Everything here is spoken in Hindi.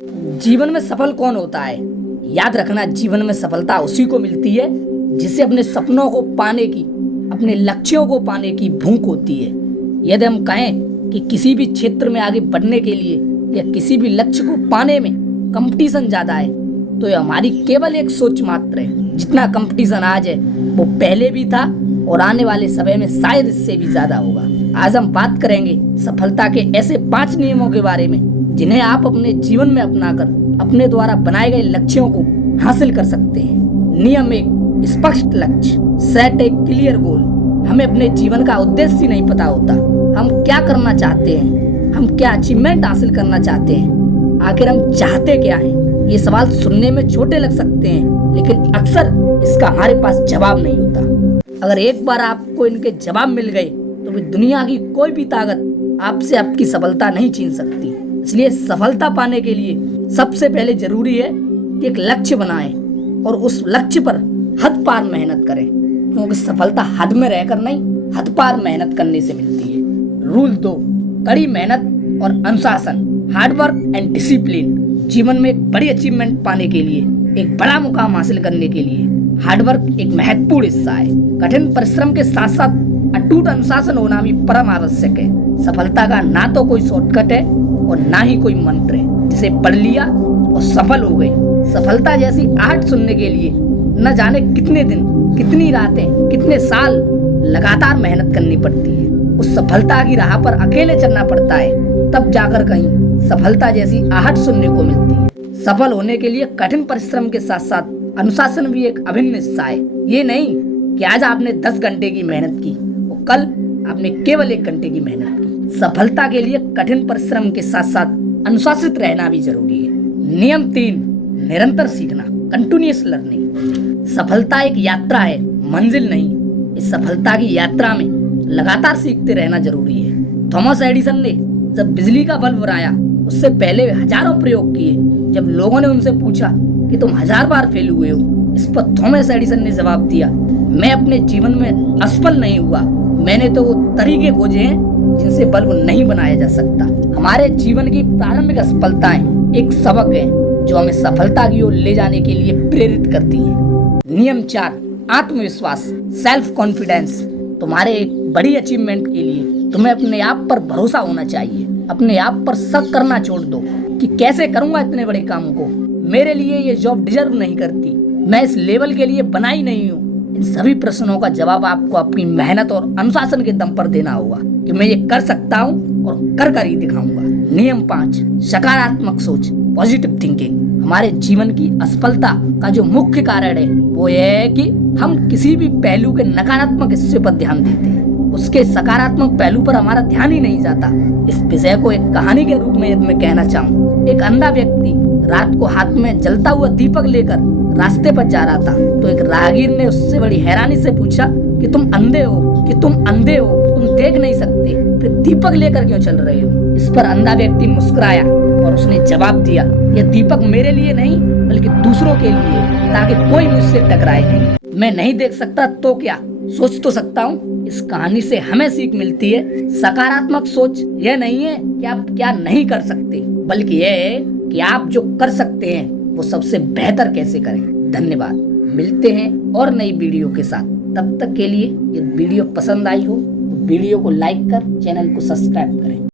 जीवन में सफल कौन होता है? याद रखना, जीवन में सफलता उसी को मिलती है जिसे अपने सपनों को पाने की, अपने लक्ष्यों को पाने की भूख होती है। यदि हम कहें कि किसी भी क्षेत्र में आगे बढ़ने के लिए या किसी भी लक्ष्य को पाने में कंपटीशन ज्यादा है, तो यह हमारी केवल एक सोच मात्र है। जितना कंपटीशन आज है वो पहले भी था और आने वाले समय में शायद इससे भी ज्यादा होगा। आज हम बात करेंगे सफलता के ऐसे 5 नियमों के बारे में जिन्हें आप अपने जीवन में अपनाकर अपने द्वारा बनाए गए लक्ष्यों को हासिल कर सकते हैं। नियम 1, स्पष्ट लक्ष्य, सेट ए क्लियर गोल। हमें अपने जीवन का उद्देश्य ही नहीं पता होता। हम क्या करना चाहते हैं, हम क्या अचीवमेंट हासिल करना चाहते हैं, आखिर हम चाहते क्या हैं? ये सवाल सुनने में छोटे लग सकते हैं, लेकिन अक्सर इसका हमारे पास जवाब नहीं होता। अगर एक बार आपको इनके जवाब मिल गए तो भी दुनिया की कोई भी ताकत आपसे आपकी सफलता नहीं छीन सकती। इसलिए सफलता पाने के लिए सबसे पहले जरूरी है कि एक लक्ष्य बनाएं और उस लक्ष्य पर हद पार मेहनत करें, क्योंकि सफलता हद में रहकर नहीं, हद पार मेहनत करने से मिलती है। रूल 2, कड़ी मेहनत और अनुशासन, हार्डवर्क एंड डिसिप्लिन। जीवन में एक बड़ी अचीवमेंट पाने के लिए, एक बड़ा मुकाम हासिल करने के लिए हार्डवर्क एक महत्वपूर्ण हिस्सा है। कठिन परिश्रम के साथ साथ अटूट अनुशासन होना भी परम आवश्यक है। सफलता का ना तो कोई शॉर्टकट है और ना ही कोई मंत्र है जिसे पढ़ लिया और सफल हो गए। सफलता जैसी आहट सुनने के लिए न जाने कितने दिन, कितनी रातें, कितने साल लगातार मेहनत करनी पड़ती है। उस सफलता की राह पर अकेले चलना पड़ता है, तब जाकर कहीं सफलता जैसी आहट सुनने को मिलती है। सफल होने के लिए कठिन परिश्रम के साथ साथ अनुशासन भी एक अभिन्न हिस्सा है। ये नहीं कि आज आपने 10 घंटे की मेहनत की और कल आपने केवल 1 घंटे की मेहनत की। सफलता के लिए कठिन परिश्रम के साथ साथ अनुशासित रहना भी जरूरी है। नियम 3, निरंतर सीखना, कंटिन्यूअस लर्निंग। सफलता एक यात्रा है, मंजिल नहीं। इस सफलता की यात्रा में लगातार सीखते रहना जरूरी है। थॉमस एडिसन ने जब बिजली का बल्ब बनाया, उससे पहले हजारों प्रयोग किए। जब लोगों ने उनसे पूछा कि तुम 1000 बार फेल हुए हो, इस पर थॉमस एडिसन ने जवाब दिया, मैं अपने जीवन में असफल नहीं हुआ, मैंने तो वो तरीके खोजे हैं जिनसे बल्ब नहीं बनाया जा सकता। हमारे जीवन की प्रारंभिक असफलताएं एक सबक है जो हमें सफलता की ओर ले जाने के लिए प्रेरित करती है। नियम 4, आत्मविश्वास, सेल्फ कॉन्फिडेंस। तुम्हारे एक बड़ी अचीवमेंट के लिए तुम्हें अपने आप पर भरोसा होना चाहिए। अपने आप पर शक करना छोड़ दो कि कैसे करूंगा इतने बड़े काम को, मेरे लिए ये जॉब डिजर्व नहीं करती, मैं इस लेवल के लिए बनाई नहीं हूँ। इन सभी प्रश्नों का जवाब आपको अपनी मेहनत और अनुशासन के दम पर देना होगा कि मैं ये कर सकता हूँ और कर ही दिखाऊंगा। नियम 5, सकारात्मक सोच, पॉजिटिव थिंकिंग। हमारे जीवन की असफलता का जो मुख्य कारण है वो ये है कि हम किसी भी पहलू के नकारात्मक हिस्से पर ध्यान देते हैं, उसके सकारात्मक पहलू पर हमारा ध्यान ही नहीं जाता। इस विषय को एक कहानी के रूप में यदि मैं कहना चाहूँ, एक अंधा व्यक्ति रात को हाथ में जलता हुआ दीपक लेकर रास्ते पर जा रहा था, तो एक राहगीर ने उससे बड़ी हैरानी से पूछा कि तुम अंधे हो, तुम देख नहीं सकते, फिर दीपक लेकर क्यों चल रहे हो? इस पर अंधा व्यक्ति मुस्कुराया और उसने जवाब दिया, यह दीपक मेरे लिए नहीं बल्कि दूसरों के लिए है, ताकि कोई मुझसे टकराए नहीं। मैं नहीं देख सकता तो क्या, सोच तो सकता हूँ। इस कहानी से हमें सीख मिलती है, सकारात्मक सोच यह नहीं है कि आप क्या नहीं कर सकते, बल्कि यह है कि आप जो कर सकते हैं वो सबसे बेहतर कैसे करें। धन्यवाद, मिलते हैं और नई वीडियो के साथ। तब तक के लिए यदि वीडियो पसंद आई हो तो वीडियो को लाइक कर चैनल को सब्सक्राइब करें।